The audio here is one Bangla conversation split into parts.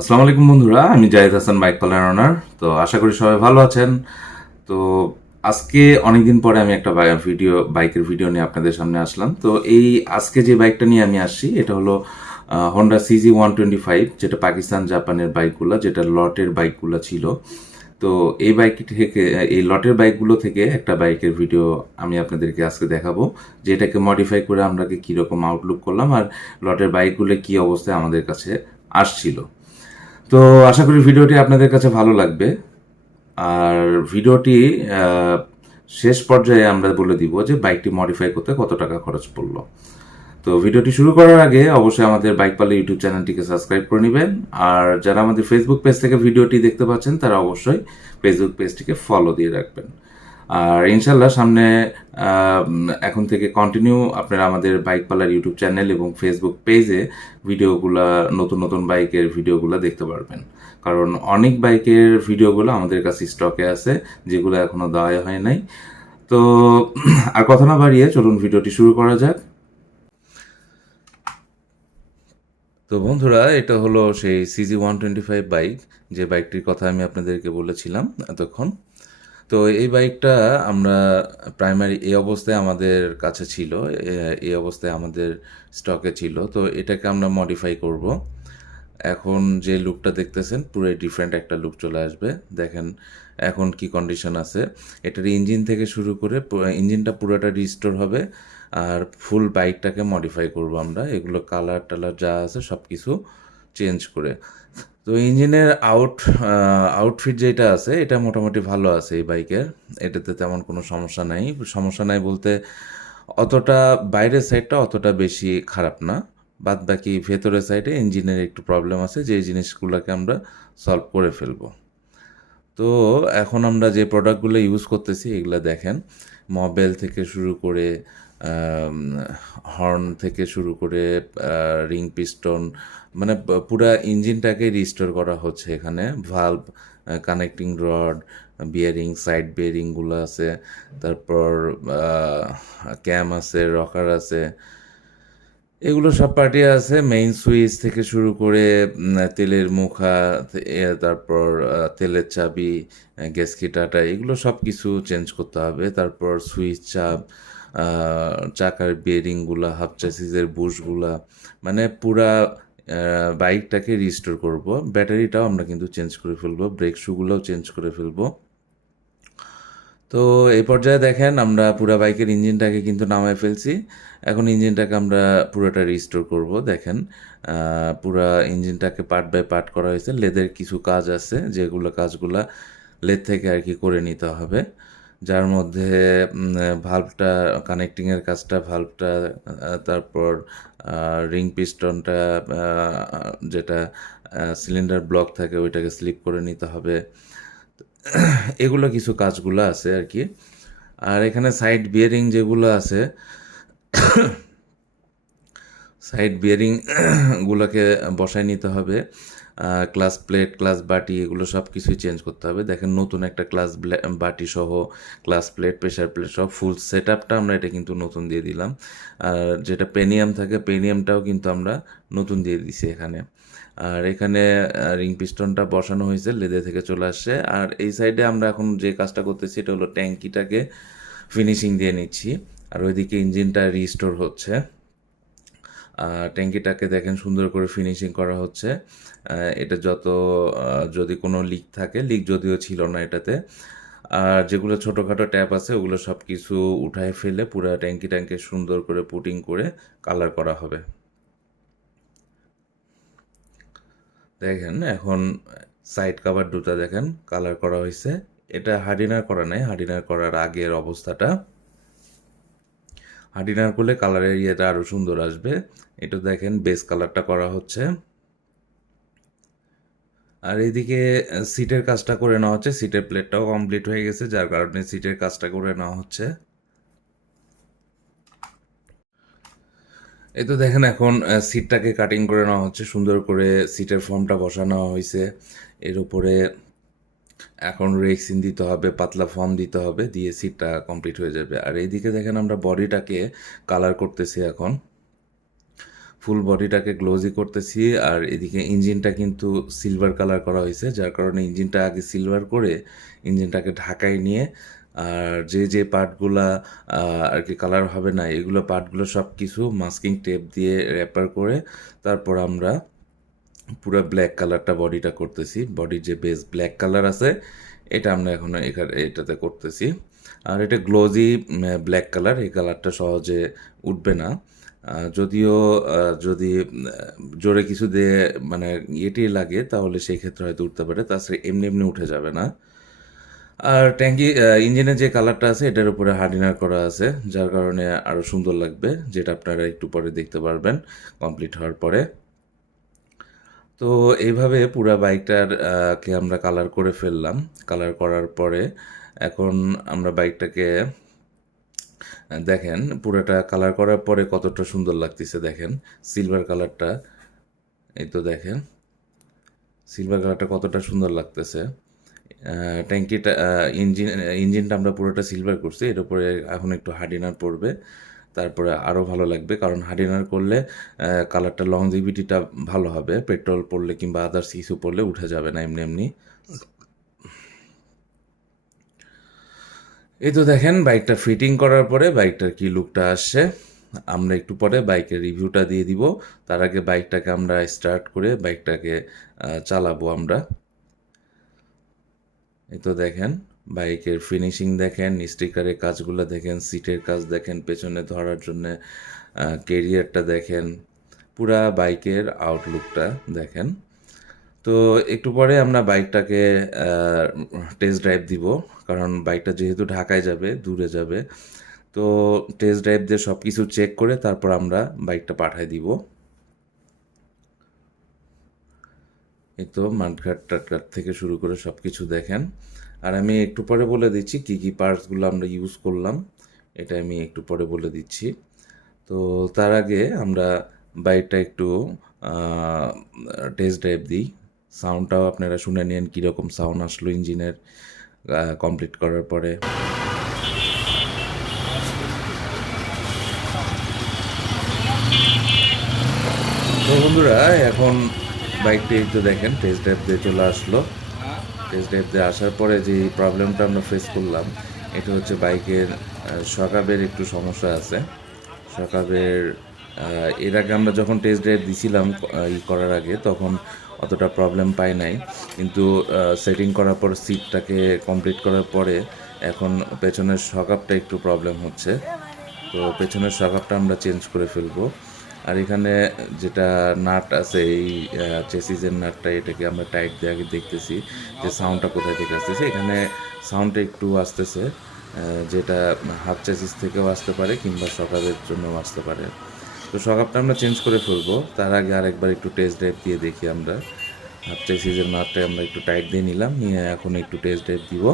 আসসালামু আলাইকুম বন্ধুরা, আমি জাহিদ হাসান বাইক পালার ওনার তো আশা করি সবাই ভালো আছেন। তো আজকে অনেকদিন পরে আমি একটা ভিডিও, বাইকের ভিডিও নিয়ে আপনাদের সামনে আসলাম। তো এই আজকে যে বাইকটা নিয়ে আমি আসছি, এটা হলো Honda CG one twenty five যেটা পাকিস্তান জাপানের বাইকগুলো, যেটা লটের বাইকগুলো ছিল। তো এই বাইক থেকে, এই লটের বাইকগুলো থেকে একটা বাইকের ভিডিও আমি আপনাদেরকে আজকে দেখাবো যে এটাকে মডিফাই করে আমরা কীরকম আউটলুক করলাম আর লটের বাইকগুলো কী অবস্থায় আমাদের কাছে আসছিল। তো আশা করি ভিডিওটি আপনাদের কাছে ভালো লাগবে। আর ভিডিওটি শেষ পর্যায়ে আমরা বলে দিব যে বাইকটি মডিফাই করতে কত টাকা খরচ পড়ল। তো ভিডিওটি শুরু করার আগে অবশ্যই আমাদের বাইক পালে ইউটিউব চ্যানেলটিকে সাবস্ক্রাইব করে নেবেন। আর যারা আমাদের ফেসবুক পেজ থেকে ভিডিওটি দেখতে পাচ্ছেন, তারা অবশ্যই ফেসবুক পেজটিকে ফলো দিয়ে রাখবেন। আর ইনশাল্লাহ সামনে এখন থেকে কন্টিনিউ আপনারা আমাদের বাইক পালার ইউটিউব চ্যানেল এবং ফেসবুক পেজে ভিডিওগুলা নতুন নতুন বাইকের ভিডিওগুলো দেখতে পারবেন। কারণ অনেক বাইকের ভিডিওগুলো আমাদের কাছে স্টকে আছে, যেগুলো এখনও দেওয়া হয় নাই। তো, আর কথা না বাড়িয়ে চলুন ভিডিওটি শুরু করা যাক। তো বন্ধুরা, এটা হলো সেই CG one twenty five bike যে বাইকটির কথা আমি আপনাদেরকে বলেছিলাম এতক্ষণ। তো এই বাইকটা আমরা প্রাইমারি এই অবস্থায় আমাদের কাছে ছিল এই অবস্থায় আমাদের স্টকে ছিল, তো এটাকে আমরা মডিফাই করব। এখন যে লুকটা দেখতেছেন পুরো ডিফারেন্ট একটা লুক চলে আসবে। দেখেন এখন কি কন্ডিশন আছে। এটার ইঞ্জিন থেকে শুরু করে ইঞ্জিনটা পুরোটা রিস্টোর হবে, আর ফুল বাইকটাকে মডিফাই করব আমরা। এগুলো কালার টালার যা আছে সব কিছু চেঞ্জ করে। তো ইঞ্জিনের আউট আউটফিট যেটা আছে, এটা মোটামুটি ভালো আছে এই বাইকের। এটাতে তেমন কোনো সমস্যা নাই। সমস্যা নাই বলতে অতটা বাইরের সাইডটা অতটা বেশি খারাপ না। বাদ বাকি ভেতরের সাইডে ইঞ্জিনের একটু প্রবলেম আছে, যে জিনিসগুলোকে আমরা সলভ করে ফেলব। তো এখন আমরা যে প্রোডাক্টগুলো ইউজ করতেছি, এগুলো দেখেন। মবেল থেকে শুরু করে হর্ন থেকে শুরু করে রিং পিস্টন মানে পুরা ইঞ্জিনটাকে রিস্টোর করা হচ্ছে এখানে। Valve connecting rod bearing side বিয়ারিংগুলো আছে। তারপর ক্যাম আছে রকার আছে। এগুলো সব পার্টি আছে। মেইন সুইচ থেকে শুরু করে তেলের মুখা তারপর তেলের চাবি গ্যাসকিটাটা এগুলো সব কিছু চেঞ্জ করতে হবে। তারপর সুইচ চাপ চাকার বিয়ারিংগুলা হাফ চাসিসের বুশগুলা মানে পুরা বাইকটাকে রিস্টোর করব। ব্যাটারিটাও আমরা কিন্তু চেঞ্জ করে ফেলব ব্রেক শুগুলোও চেঞ্জ করে ফেলব। তো এই পর্যায়ে দেখেন আমরা পুরা বাইকের ইঞ্জিনটাকে কিন্তু নামায় ফেলছি। এখন ইঞ্জিনটাকে আমরা পুরোটা রিস্টোর করব, দেখেন। পুরা ইঞ্জিনটাকে পার্ট বাই পার্ট করা হয়েছে। লেদের কিছু কাজ আছে, যেগুলো কাজগুলা লেদ থেকে আর কি করে নিতে হবে। যার মধ্যে ভাল্বটা কানেক্টিংয়ের কাজটা ভাল্বটা তারপর রিং পিস্টনটা যেটা সিলিন্ডার ব্লক থাকে, ওইটাকে স্লিপ করে নিতে হবে। এগুলো কিছু কাজগুলো আছে আর কি। আর এখানে সাইড বিয়ারিং যেগুলো আছে সাইড বিয়ারিং গুলোকে বসায় নিতে হবে। ক্লাস প্লেট ক্লাস বাটি, এগুলো সব কিছুই চেঞ্জ করতে হবে। দেখেন নতুন একটা ক্লাস বাটি সহ ক্লাস প্লেট প্রেশার প্লেট সব ফুল সেট আমরা এটা কিন্তু নতুন দিয়ে দিলাম। আর যেটা পেনিয়াম থাকে পেনিয়ামটাও কিন্তু আমরা নতুন দিয়ে দিছি এখানে। আর এখানে রিং পিস্টনটা বসানো হয়েছে, লেদে থেকে চলে আসছে। আর এই সাইডে আমরা এখন যে কাজটা করতেছি, এটা হলো ট্যাঙ্কিটাকে ফিনিশিং দিয়ে নিচ্ছি। আর ওইদিকে ইঞ্জিনটা রিস্টোর হচ্ছে। ট্যাঙ্কিটাকে দেখেন সুন্দর করে ফিনিশিং করা হচ্ছে। এটা যত যদি কোনো লিক থাকে লিক যদিও ছিল না এটাতে, আর যেগুলো ছোটোখাটো ট্যাপ আছে, ওগুলো সব কিছু উঠায় ফেলে পুরো ট্যাঙ্কি ট্যাঙ্কে সুন্দর করে পুটিং করে কালার করা হবে। দেখেন, এখন সাইড কাভার দুটো দেখেন কালার করা হয়েছে এটা হার্ডিনার করা নাই হার্ডিনার করার আগের অবস্থাটা। হার্ডিনার করলে কালারের ইয়েটা আরও সুন্দর আসবে। এটা দেখেন বেস কালারটা করা হচ্ছে। আর এইদিকে সিটের কাজটা করে নেওয়া হচ্ছে। সিটের প্লেটটাও কমপ্লিট হয়ে গেছে, যার কারণে সিটের কাজটা করে নেওয়া হচ্ছে। এই তো দেখেন এখন সিটটাকে কাটিং করে নেওয়া হচ্ছে, সুন্দর করে সিটের ফর্মটা বসানো হয়েছে। এর উপরে এখন রেক্সিন দিতে হবে, পাতলা ফর্ম দিতে হবে, দিয়ে সিটটা কমপ্লিট হয়ে যাবে। আর এইদিকে দেখেন আমরা বডিটাকে কালার করতেছি এখন। ফুল বডিটাকে গ্লোজি করতেছি, আর এদিকে ইঞ্জিনটা কিন্তু সিলভার কালার করা হয়েছে, যার কারণে ইঞ্জিনটা আগে সিলভার করে ইঞ্জিনটাকে ঢাকায় নিয়ে, আর যে যে পার্টগুলা আর কি কালার হবে না, এগুলো পার্টগুলো সব কিছু মাস্কিং টেপ দিয়ে র্যাপার করে, তারপর আমরা পুরো ব্ল্যাক কালারটা বডিটা করতেছি। বডির যে বেস ব্ল্যাক কালার আছে, এটা আমরা এখন এখানে, এটাতে করতেছি। আর এটা গ্লোজি ব্ল্যাক কালার এই কালারটা সহজে উঠবে না। যদিও যদি জোরে কিছু দিয়ে মানে ইয়েটি লাগে, তাহলে সেই ক্ষেত্রে হয়তো উঠতে পারে। তাছাড়া এমনি এমনি উঠে যাবে না। আর ট্যাঙ্কি ইঞ্জিনের যে কালারটা আছে, এটার উপরে হার্ডিনার করা আছে, যার কারণে আরও সুন্দর লাগবে, যেটা আপনারা একটু পরে দেখতে পারবেন, কমপ্লিট হওয়ার পরে। তো এইভাবে পুরা বাইকটার কে আমরা কালার করে ফেললাম। কালার করার পরে এখন আমরা বাইকটাকে দেখেন, পুরোটা কালার করার পরে কতটা সুন্দর লাগতেছে, দেখেন। সিলভার কালারটা এই তো দেখেন। সিলভার কালারটা কতটা সুন্দর লাগতেছে। ট্যাঙ্কিটা ইঞ্জিন ইঞ্জিনটা আমরা পুরোটা সিলভার করছি, এর উপরে এখন একটু হার্ডিনার পড়বে তারপরে আরও ভালো লাগবে, কারণ হার্ডিনার করলে কালারটা লংজিভিটিটা ভালো হবে। পেট্রোল পড়লে কিংবা আদার্স কিছু পড়লে উঠে যাবে না, এমনি এমনি। এই তো দেখেন বাইকটা ফিটিং করার পরে বাইকটার কি লুকটা আসছে? আমরা একটু পরে বাইকের রিভিউটা দিয়ে দিব। তার আগে বাইকটাকে আমরা স্টার্ট করে বাইকটাকে চালাবো আমরা। এই তো দেখেন বাইকের ফিনিশিং দেখেন স্টিকারের কাজগুলো দেখেন সিটের কাজ দেখেন, পেছনে ধরার জন্য কেরিয়ারটা দেখেন। পুরা বাইকের আউটলুকটা দেখেন। তো একটু পরে আমরা বাইকটাকে টেস্ট ড্রাইভ দিব। কারণ বাইকটা যেহেতু ঢাকায় যাবে, দূরে যাবে, তো টেস্ট ড্রাইভ দিয়ে সব কিছু চেক করে তারপর আমরা বাইকটা পাঠাই দিব। এই তো মাঠঘাট টাটঘাট থেকে শুরু করে সব কিছু দেখেন। আর আমি একটু পরে বলে দিচ্ছি কী কী পার্টসগুলো আমরা ইউজ করলাম। এটা আমি একটু পরে বলে দিচ্ছি। তো তার আগে আমরা বাইকটা একটু টেস্ট ড্রাইভ দিই। সাউন্ডটাও আপনারা শুনে নেন, কীরকম সাউন্ড আসলো ইঞ্জিনের কমপ্লিট করার পরে। বন্ধুরা, এখন বাইকটি একটু দেখেন টেস্ট ড্রাইভ দিয়ে চলে আসলো। টেস্ট ড্রাইভ দিয়ে আসার পরে যে প্রবলেমটা আমরা ফেস করলাম, এটা হচ্ছে বাইকের সকাবের একটু সমস্যা আছে। সকাবের এর আগে আমরা যখন টেস্ট ড্রাইভ দিছিলাম ই করার আগে, তখন অতটা প্রবলেম পাই নাই। কিন্তু সেটিং করার পর সিটটাকে কমপ্লিট করার পরে এখন পেছনের সকাপটা একটু প্রবলেম হচ্ছে। তো পেছনের সকাপটা আমরা চেঞ্জ করে ফেলব। আর এখানে যেটা নাট আছে, এই চেসিজের নাটটা, এটাকে আমরা টাইট দিয়ে আগে দেখতেছি যে সাউন্ডটা কোথায় থেকে আসতেছে। এখানে সাউন্ডটা একটু আসতেছে যেটা হাফ চেসিস থেকেও আসতে পারে কিংবা সকালের জন্যও আসতে পারে। তো সকাপটা আমরা চেঞ্জ করে ফেলব। তার আগে আরেকবার একটু টেস্ট ড্রাইভ দিয়ে দেখি আমরা। হাফ চেসিসের নাটটা আমরা একটু টাইট দিয়ে নিলাম, নিয়ে এখন একটু টেস্ট ড্রাইভ দিব।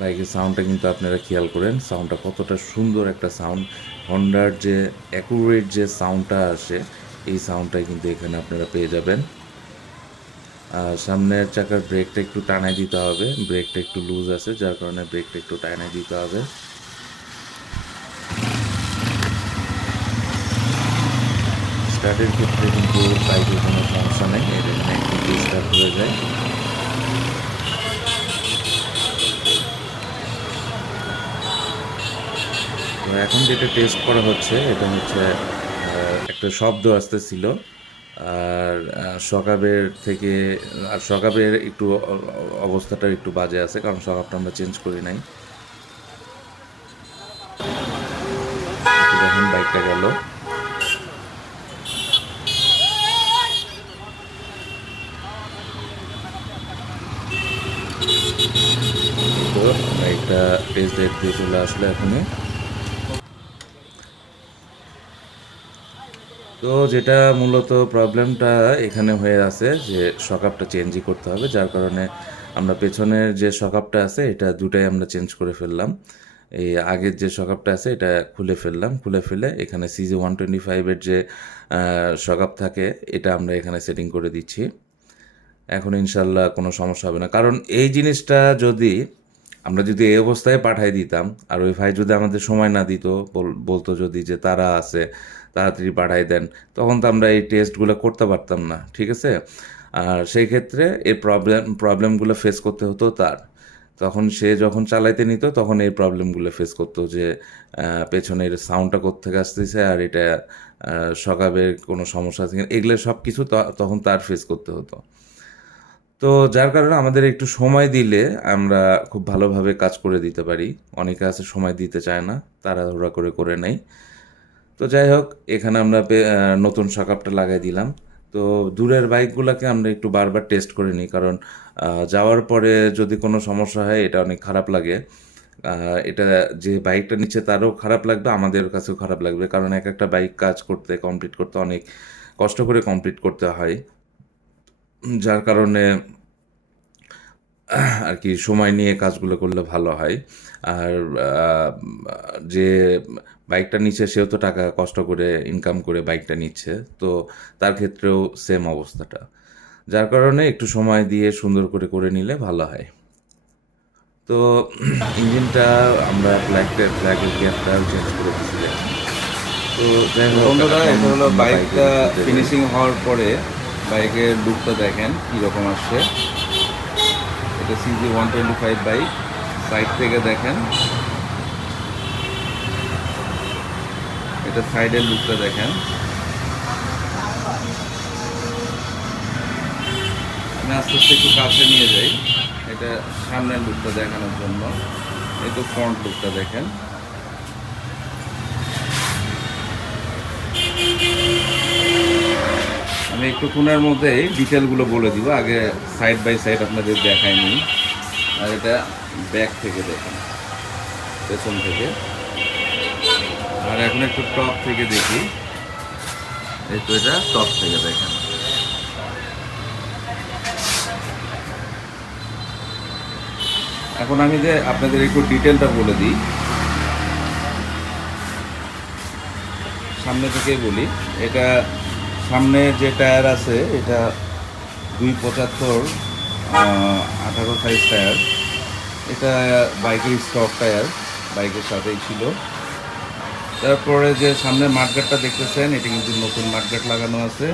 বাইকের সাউন্ডটা কিন্তু আপনারা খেয়াল করেন সাউন্ডটা কতটা সুন্দর একটা সাউন্ড হন্ডার যে অ্যাকুরেট যে সাউন্ডটা আসে, এই সাউন্ডটাই কিন্তু এখানে আপনারা পেয়ে যাবেন। আর সামনের চাকার ব্রেকটা একটু টানাই দিতে হবে। ব্রেকটা একটু লুজ আছে, যার কারণে ব্রেকটা একটু টানাই দিতে হবে। স্টার্টের ক্ষেত্রে কিন্তু বাইকের কোনো সমস্যা নেই এটা এখানে একটু স্টার্ট হয়ে যায়। তো এখন যেটা টেস্ট করা হচ্ছে, এটা হচ্ছে একটা শব্দ আসতেছিল, আর সকাবের থেকে, আর সকাবের একটু অবস্থাটা একটু বাজে আছে, কারণ সকাবটা আমরা চেঞ্জ করি নাই। বাইকটা গেল তো বাইকটা টেস্ট ড্রাইভ দিয়ে চলে আসলো এখনই। তো যেটা মূলত প্রবলেমটা এখানে হয়ে আছে যে সকাপটা চেঞ্জই করতে হবে, যার কারণে আমরা পেছনের যে সকাপটা আছে, এটা দুটাই আমরা চেঞ্জ করে ফেললাম। এই আগের যে সকাপটা আছে, এটা খুলে ফেললাম। খুলে ফেলে এখানে সিজি ওয়ান টোয়েন্টি ফাইভের যে সকাপ থাকে, এটা আমরা এখানে সেটিং করে দিচ্ছি। এখন ইনশাল্লাহ কোনো সমস্যা হবে না। কারণ এই জিনিসটা যদি আমরা যদি এই অবস্থায় পাঠাই দিতাম, আর ওই ভাই যদি আমাদের সময় না দিত, বল- বলতো যদি যে তারা আছে, তাড়াতাড়ি পাঠাই দেন, তখন তো আমরা এই টেস্টগুলো করতে পারতাম না, ঠিক আছে? আর সেই ক্ষেত্রে এই প্রবলেম প্রবলেমগুলো ফেস করতে হতো তার। তখন সে যখন চালাইতে নিত, তখন এই প্রবলেমগুলো ফেস করতো যে পেছনের সাউন্ডটা কোথেকে আসতেছে, আর এটা সকাবের কোনো সমস্যা আছে এগুলো সব কিছু তখন তার ফেস করতে হতো। তো যার কারণে আমাদের একটু সময় দিলে আমরা খুব ভালোভাবে কাজ করে দিতে পারি। অনেকে আছে সময় দিতে চায় না, তাড়াহুড়া করে করে নেয় তো যাই হোক, এখানে আমরা নতুন সকাপটা লাগাই দিলাম। তো দূরের বাইকগুলোকে আমরা একটু বারবার টেস্ট করে নিই, কারণ যাওয়ার পরে যদি কোনো সমস্যা হয়, এটা অনেক খারাপ লাগে। এটা যে বাইকটা নিচ্ছে তারও খারাপ লাগবে, আমাদের কাছেও খারাপ লাগবে। কারণ এক একটা বাইক কাজ করতে, কমপ্লিট করতে অনেক কষ্ট করে কমপ্লিট করতে হয়। যার কারণে আর কি সময় নিয়ে কাজগুলো করলে ভালো হয়। আর যে বাইকটা নিচ্ছে সেও তো টাকা কষ্ট করে ইনকাম করে বাইকটা নিচ্ছে তো তার ক্ষেত্রেও সেম অবস্থাটা। যার কারণে একটু সময় দিয়ে সুন্দর করে করে নিলে ভালো হয়। তো ইঞ্জিনটা আমরা ব্ল্যাকটা ব্ল্যাকের গ্যাপটা চেঞ্জ করে দিচ্ছিলাম তো যাই হোক বন্ধুরা এটা হলো বাইকটা ফিনিশিং হওয়ার পরে বাইকের লুকটা দেখেন কীরকম আসছে। এটা CG one twenty five bike side থেকে দেখেন। এটা সাইডের লুকটা দেখেন। আমি আস্তে আস্তে একটু কাছে নিয়ে যাই। এটা সামনের লুকটা দেখানোর জন্য। এই তো ফ্রন্ট লুকটা দেখেন। আমি একটু কোনার মধ্যে ডিটেলগুলো বলে দিব। আগে সাইড বাই সাইড আপনাদের দেখাইনি আর এটা ব্যাক থেকে দেখেন। পেছন থেকে। আর এখন একটু টপ থেকে দেখি। তো এটা টপ থেকে দেখেন। এখন আমি যে আপনাদের একটু ডিটেলটা বলে দিই। সামনে থেকেই বলি। এটা সামনে যে টায়ার আছে, এটা দুই পঁচাত্তর আঠারো সাইজ টায়ার। এটা বাইকের স্টক টায়ার, বাইকের সাথেই ছিল। তারপরে যে সামনে মাঠগাটটা দেখতেছেন, এটি কিন্তু নতুন মাঠগাট লাগানো আছে।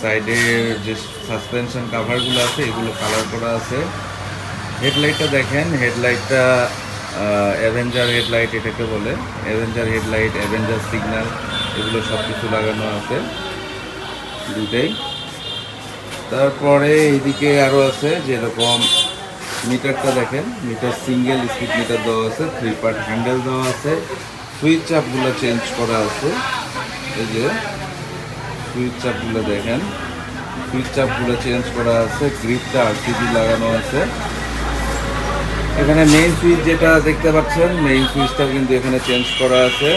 সাইডে যে সাসপেনশন কাভারগুলো আছে, এগুলো কালার করা আছে। হেডলাইটটা দেখেন হেডলাইটটা অ্যাভেঞ্জার হেডলাইট এটাকে বলে। অ্যাভেঞ্জার হেডলাইট অ্যাভেঞ্জার সিগন্যাল এগুলো সব কিছু লাগানো আছে। দুটাই। তারপরে এইদিকে আরও আছে যেরকম মিটারটা দেখেন, মিটার সিঙ্গেল স্পিড মিটার দেওয়া আছে থ্রি পার্ট হ্যান্ডেল দেওয়া আছে সুইচ চাপগুলো চেঞ্জ করা আছে। এই যে সুইচ চাপগুলো দেখেন সুইচ চাপগুলো চেঞ্জ করা আছে গ্রিপটা আরসিবি লাগানো আছে। এখানে মেইন সুইচ যেটা দেখতে পাচ্ছেন মেইন সুইচটা কিন্তু এখানে চেঞ্জ করা আছে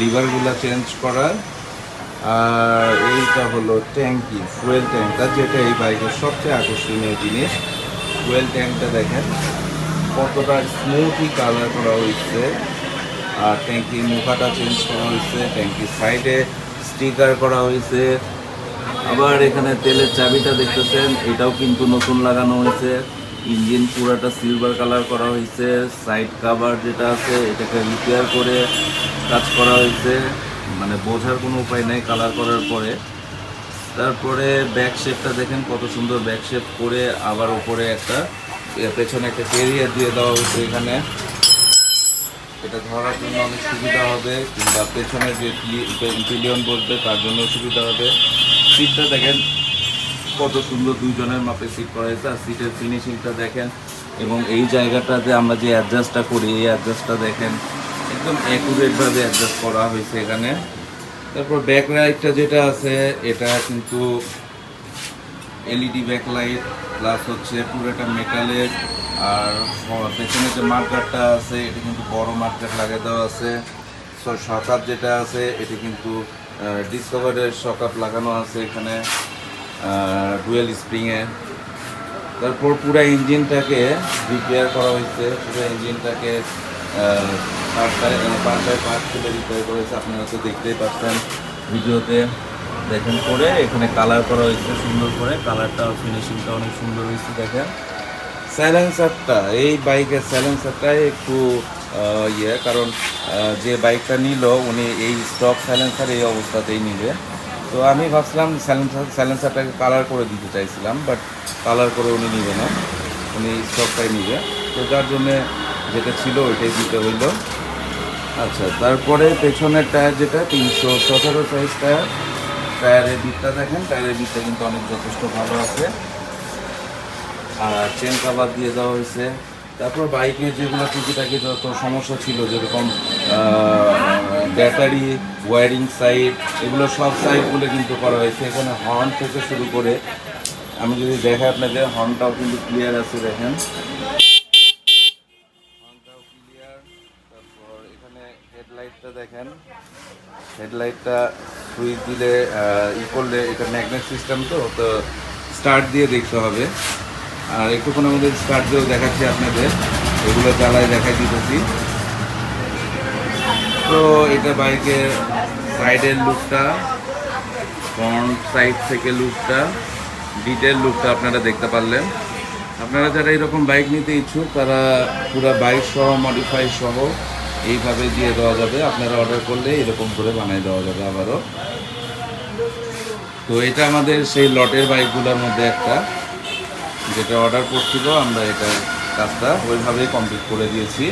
লিভারগুলো চেঞ্জ করা। আর এইটা হলো ট্যাঙ্কি, ফুয়েল ট্যাঙ্কটা, যেটা এই বাইকের সবচেয়ে আকর্ষণীয় জিনিস। ফুয়েল ট্যাঙ্কটা দেখেন, কতটা স্মুথলি কালার করা হয়েছে। আর ট্যাঙ্কির মুখাটা চেঞ্জ করা হয়েছে, ট্যাঙ্কির সাইডে স্টিকার করা হয়েছে। আবার এখানে তেলের চাবিটা দেখতেছেন, এটাও কিন্তু নতুন লাগানো হয়েছে। ইঞ্জিন পুরাটা সিলভার কালার করা হয়েছে। সাইড কাভার যেটা আছে, এটাকে রিপেয়ার করে কাজ করা হয়েছে। মানে বোঝার কোনো উপায় নেই কালার করার পরে। তারপরে ব্যাক শেপটা দেখেন কত সুন্দর ব্যাক শেপ করে আবার উপরে একটা পেছনে একটা কেরিয়ার দিয়ে দেওয়া হয়েছে এখানে। এটা ধরার জন্য অনেক সুবিধা হবে, কিংবা পেছনে যে পিলিয়ন বসবে তার জন্য সুবিধা হবে। সিটটা দেখেন কত সুন্দর দুইজনের মাপে সিট করা হয়েছে, আর সিটের ফিনিশিংটা দেখেন। এবং এই জায়গাটাতে আমরা যে অ্যাডজাস্টটা করি, এই অ্যাডজাস্টটা দেখেন একদম অ্যাকুরেটভাবে অ্যাডজাস্ট করা হয়েছে এখানে। তারপর ব্যাক লাইটটা যেটা আছে, এটা কিন্তু এলইডি ব্যাকলাইট প্লাস হচ্ছে পুরোটা মেটালের আর পেছনে যে মাঠগাটটা আছে, এটা কিন্তু বড় মাঠগাট লাগিয়ে দেওয়া আছে। সকাপ যেটা আছে, এটি কিন্তু ডিসকভারের সকাপ লাগানো আছে এখানে ডুয়েল স্প্রিংয়ে তারপর পুরো ইঞ্জিনটাকে রিপেয়ার করা হয়েছে, পুরো ইঞ্জিনটাকে পার্টটায় পার্ট খুলে রিপেয়ার করেছে, আপনারা তো দেখতেই পাচ্ছেন ভিডিওতে। দেখেন করে, এখানে কালার করা হয়েছে সুন্দর করে। কালারটা ফিনিশিংটা অনেক সুন্দর হয়েছে, দেখেন। সাইলেন্সারটা এই বাইকের সাইলেন্সারটাই একটু ইয়ে কারণ যে বাইকটা নিল, উনি এই স্টক সাইলেন্সার এই অবস্থাতেই নিবে। তো আমি ভাবছিলাম সাইলেন্সার সাইলেন্সারটাকে কালার করে দিতে চাইছিলাম বাট কালার করে উনি নিবে না। উনি স্টকটাই নিবে। তো যার জন্যে যেটা ছিল, ওইটাই দিতে হইল। আচ্ছা তারপরে পেছনের টায়ার যেটা, তিনশো সতেরো সাইজ টায়ার, টায়ারের দিকটা দেখেন, টায়ারের দিকটা কিন্তু অনেক যথেষ্ট ভালো আছে। আর চেন কাবার দিয়ে দেওয়া হয়েছে। তারপর বাইকে যেগুলো টুকিটাকি যত সমস্যা ছিল, যেরকম ব্যাটারি ওয়ারিং সাইড এগুলো সব সাইডগুলো কিন্তু করা হয়েছে। এখানে হর্ন থেকে শুরু করে, আমি যদি দেখাই আপনাদের হর্নটাও কিন্তু ক্লিয়ার আছে, দেখেন। দেখেন। হেডলাইটটা সুইচ দিলে ই করলে এটা ম্যাগনেট সিস্টেম তো তো স্টার্ট দিয়ে দেখতে হবে। আর একটুক্ষণ আমাদের স্টার্ট দিয়েও দেখাচ্ছি আপনাদের। এগুলো জ্বালায় দেখাই দিতেছি। তো এটা বাইকের সাইডের লুকটা ফ্রন্ট সাইড থেকে লুকটা ডিটেল লুকটা আপনারা দেখতে পারলেন। আপনারা যারা এরকম বাইক নিতে ইচ্ছুক, তারা পুরো বাইক সহ মডিফাই সহ এইভাবে দিয়ে দেওয়া যাবে। আপনারা অর্ডার করলে এরকম করে বানিয়ে দেওয়া যাবে আবারও। তো এটা আমাদের সেই লটের বাইকগুলোর মধ্যে একটা। যেটা অর্ডার করছিল, আমরা এটা কাজটা ওইভাবেই কমপ্লিট করে দিয়েছি।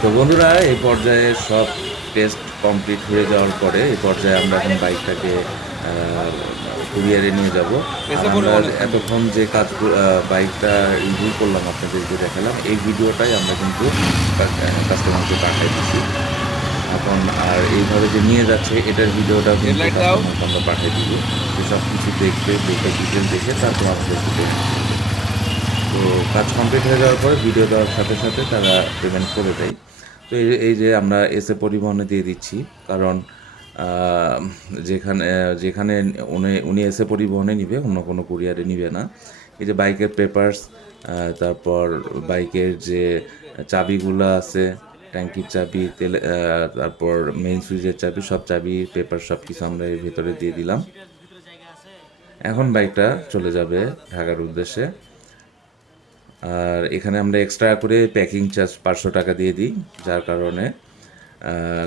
তো বন্ধুরা, এই পর্যায়ে সব টেস্ট কমপ্লিট হয়ে যাওয়ার পরে এই পর্যায়ে আমরা এখন বাইকটাকে কুরিয়ারে নিয়ে যাব। এতক্ষণ যে কাজ বাইকটা রিভিউ করলাম আপনাদেরকে দেখালাম এই ভিডিওটাই আমরা কিন্তু কাস্টমারকে পাঠাই দিচ্ছি এখন আর এইভাবে যে নিয়ে যাচ্ছে এটার ভিডিওটা কিন্তু আমরা পাঠিয়ে দিব। যে সব কিছু দেখবে দেখে ডিটেল দেখে তারপর আপনাদেরকে তো কাজ কমপ্লিট হয়ে যাওয়ার পরে ভিডিও দেওয়ার সাথে সাথে তারা পেমেন্ট করে দেয়। তো এই যে আমরা এসে পরিবহনে দিয়ে দিচ্ছি, কারণ যেখানে যেখানে উনি উনি এসে পরিবহনে নিবে, অন্য কোনো কুরিয়ারে নিবে না। এই যে বাইকের পেপারস তারপর বাইকের যে চাবিগুলো আছে, ট্যাঙ্কির চাবি, তেলে তারপর মেইন সুইচের চাবি, সব চাবি, পেপার সব কিছু আমরা এর ভেতরে দিয়ে দিলাম। এখন বাইকটা চলে যাবে ঢাকার উদ্দেশ্যে। আর এখানে আমরা এক্সট্রা করে প্যাকিং চার্জ পাঁচশো টাকা দিয়ে দিই, যার কারণে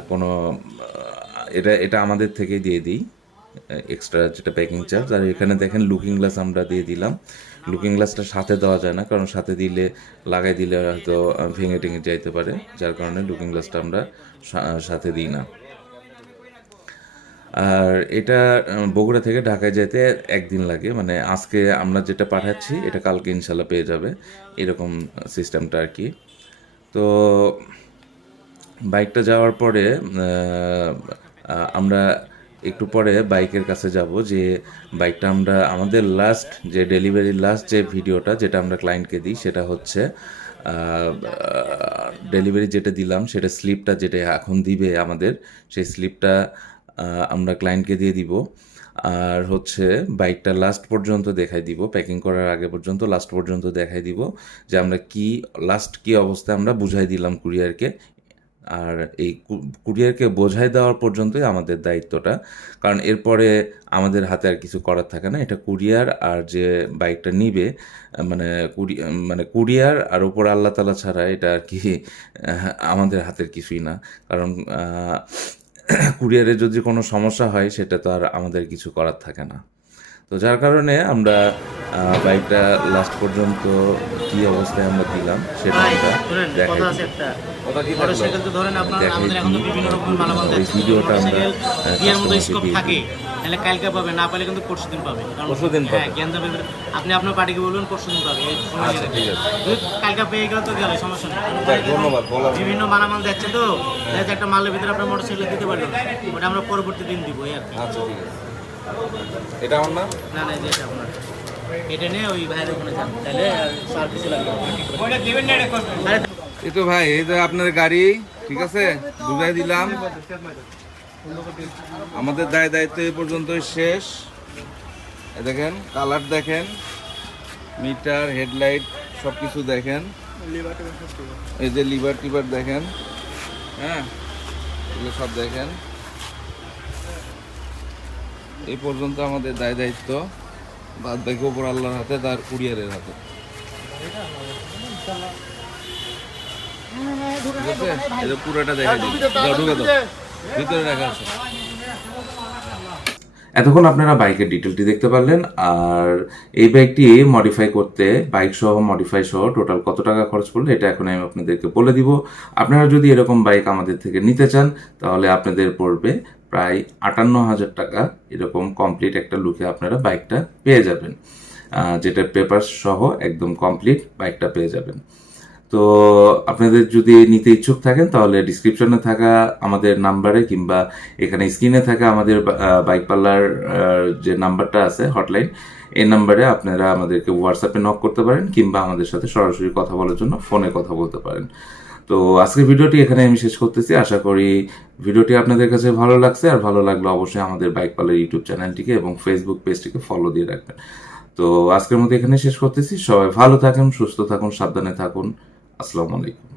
কোনো এটা এটা আমাদের থেকেই দিয়ে দিই এক্সট্রা যেটা প্যাকিং চার্জ আর এখানে দেখেন লুকিং গ্লাস আমরা দিয়ে দিলাম। লুকিং গ্লাসটা সাথে দেওয়া যায় না, কারণ সাথে দিলে, লাগাই দিলে হয়তো ভেঙে টেঙে যাইতে পারে, যার কারণে লুকিং গ্লাসটা আমরা সাথে দিই না। আর এটা বগুড়া থেকে ঢাকায় যেতে একদিন লাগে। মানে আজকে আমরা যেটা পাঠাচ্ছি, এটা কালকে ইনশাল্লাহ পেয়ে যাবে এরকম সিস্টেমটা আর কি। তো বাইকটা যাওয়ার পরে আমরা একটু পরে বাইকের কাছে যাব যে বাইকটা আমরা, আমাদের লাস্ট যে ডেলিভারির লাস্ট যে ভিডিওটা যেটা আমরা ক্লায়েন্টকে দিই, সেটা হচ্ছে ডেলিভারি যেটা দিলাম, সেটা স্লিপটা যেটা এখন দিবে আমাদের, সেই স্লিপটা আমরা ক্লায়েন্টকে দিয়ে দিব। আর হচ্ছে বাইকটা লাস্ট পর্যন্ত দেখাই দিব। প্যাকিং করার আগে পর্যন্ত লাস্ট পর্যন্ত দেখাই দিব যে আমরা কি লাস্ট কি অবস্থায় আমরা বুঝাই দিলাম কুরিয়ারকে। আর এই কুরিয়ারকে বোঝাই দেওয়ার পর্যন্তই আমাদের দায়িত্বটা। কারণ এরপরে আমাদের হাতে আর কিছু করার থাকে না। এটা কুরিয়ার আর যে বাইকটা নিবে মানে কুরি মানে কুরিয়ার আর ওপর আল্লাহ তালা ছাড়া এটা আর কি আমাদের হাতের কিছুই না। কারণ কুরিয়ারে যদি কোনো সমস্যা হয় সেটা তো আর আমাদের কিছু করার থাকে না। তো যার কারণে আমরা বাইকটা লাস্ট পর্যন্ত কি অবস্থায় আমরা দিলাম সেটা আমরা দেখাই। ভিডিওটা আমরা, তাহলে কালকে পাবে না পেলে কিন্তু পরশু দিন পাবে। কারণ- পরশুদিন পাবে। হ্যাঁ জ্ঞান দেবে আপনি আপনার পার্টিকে বলবেন পরশু দিন পাবে আচ্ছা, ঠিক আছে। কালকে পেয়ে গেলে তো গেলে সমস্যা নেই। ধন্যবাদ, বিভিন্ন মালামাল যাচ্ছে তো দেখা একটা মালের ভিতরে আপনার মোটরসাইকেল দিতে পারল না। ওটা আমরা পরবর্তী দিন দিব এই আর কি। আচ্ছা ঠিক আছে। এটা আমার না না না যেটা আপনার। এটা নিয়ে ওই ভাইয়ের ওখানে যান। তাহলে সার কিছু লাগবে আরে এই তো ভাই এই যে আপনার গাড়ি ঠিক আছে? বুঝাই দিলাম। আমাদের দায় দায়িত্ব এই পর্যন্তই শেষ। দেখেন, কালার দেখেন, মিটার, হেডলাইট সব কিছু দেখেন। এই যে লিভার টিভার দেখেন হ্যাঁ এগুলো সব দেখেন। এই পর্যন্ত আমাদের দায় দায়িত্ব। বাদ বাকি ওপর আল্লাহর হাতে, তার কুরিয়ারের হাতে। পুরোটা দেখা ঢুকে দাও। এতক্ষণ আপনারা বাইকের ডিটেলটি দেখতে পারলেন, আর এই বাইকটি মডিফাই করতে বাইক সহ মডিফাই সহ টোটাল কত টাকা খরচ পড়ল, এটা এখন আমি আপনাদেরকে বলে দিব। আপনারা যদি এরকম বাইক আমাদের থেকে নিতে চান, তাহলে আপনাদের পড়বে প্রায় আটান্ন হাজার টাকা। এরকম কমপ্লিট একটা লুকে আপনারা বাইকটা পেয়ে যাবেন। যেটা পেপার সহ একদম কমপ্লিট বাইকটা পেয়ে যাবেন। তো আপনাদের যদি নিতে ইচ্ছুক থাকেন, তাহলে ডিসক্রিপশনে থাকা আমাদের নাম্বারে কিংবা এখানে স্ক্রিনে থাকা আমাদের বাইক পার্লার যে নাম্বারটা আছে হটলাইন এই নাম্বারে আপনারা আমাদেরকে হোয়াটসঅ্যাপে নক করতে পারেন কিংবা আমাদের সাথে সরাসরি কথা বলার জন্য ফোনে কথা বলতে পারেন। তো আজকের ভিডিওটি এখানে আমি শেষ করতেছি। আশা করি ভিডিওটি আপনাদের কাছে ভালো লাগছে। আর ভালো লাগলে অবশ্যই আমাদের বাইক পার্লার ইউটিউব চ্যানেলটিকে এবং ফেসবুক পেজটিকে ফলো দিয়ে রাখবেন। তো আজকের মতো এখানে শেষ করতেছি। সবাই ভালো থাকুন, সুস্থ থাকুন, সাবধানে থাকুন। আসসালামু আলাইকুম